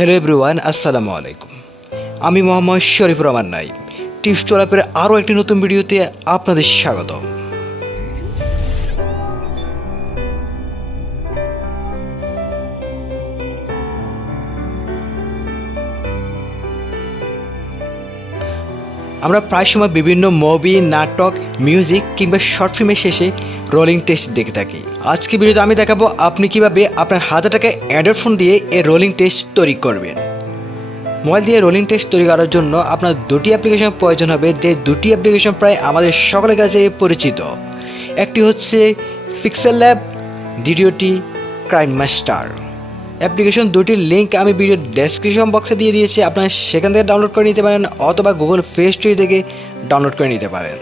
Hello everyone, আসসালামু আলাইকুম। আমি মোহাম্মদ শরীফুর রহমান নাইম। টিপস টোলাপের আরও একটি নতুন ভিডিওতে আপনাদের স্বাগতম। আমরা প্রায় সময় বিভিন্ন মুভি, নাটক, মিউজিক কিংবা শর্ট ফিল্মের শেষে রোলিং টেস্ট দেখে থাকি। আজকে ভিডিওতে আমি দেখাবো আপনি কিভাবে আপনার 1000 টাকায় অ্যান্ড্রয়েড ফোন দিয়ে এই রোলিং টেস্ট তৈরি করবেন। মোবাইল দিয়ে রোলিং টেস্ট তৈরি করার জন্য আপনার দুটি অ্যাপ্লিকেশন প্রয়োজন হবে, যে দুটি অ্যাপ্লিকেশন প্রায় আমাদের সকলের কাছে পরিচিত। একটি হচ্ছে পিক্সেলল্যাব, দ্বিতীয়টি কাইনমাস্টার। অ্যাপ্লিকেশন দুটির লিঙ্ক আমি ভিডিও ডেসক্রিপশন বক্সে দিয়ে দিয়েছি, আপনারা সেখান থেকে ডাউনলোড করে নিতে পারেন অথবা গুগল প্লে স্টোর থেকে ডাউনলোড করে নিতে পারেন।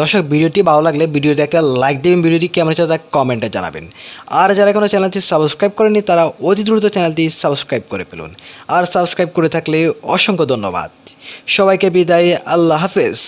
দর্শক, ভিডিওটি ভালো লাগলে ভিডিওতে একটা লাইক দেবেন, ভিডিওটি কেমন হচ্ছে তা কমেন্টে জানাবেন। আর যারা কোনো চ্যানেলটি সাবস্ক্রাইব করেনি তারা অতি দ্রুত চ্যানেলটি সাবস্ক্রাইব করে ফেলুন। আর সাবস্ক্রাইব করে থাকলে অসংখ্য ধন্যবাদ। সবাইকে বিদায়, আল্লাহ হাফেজ।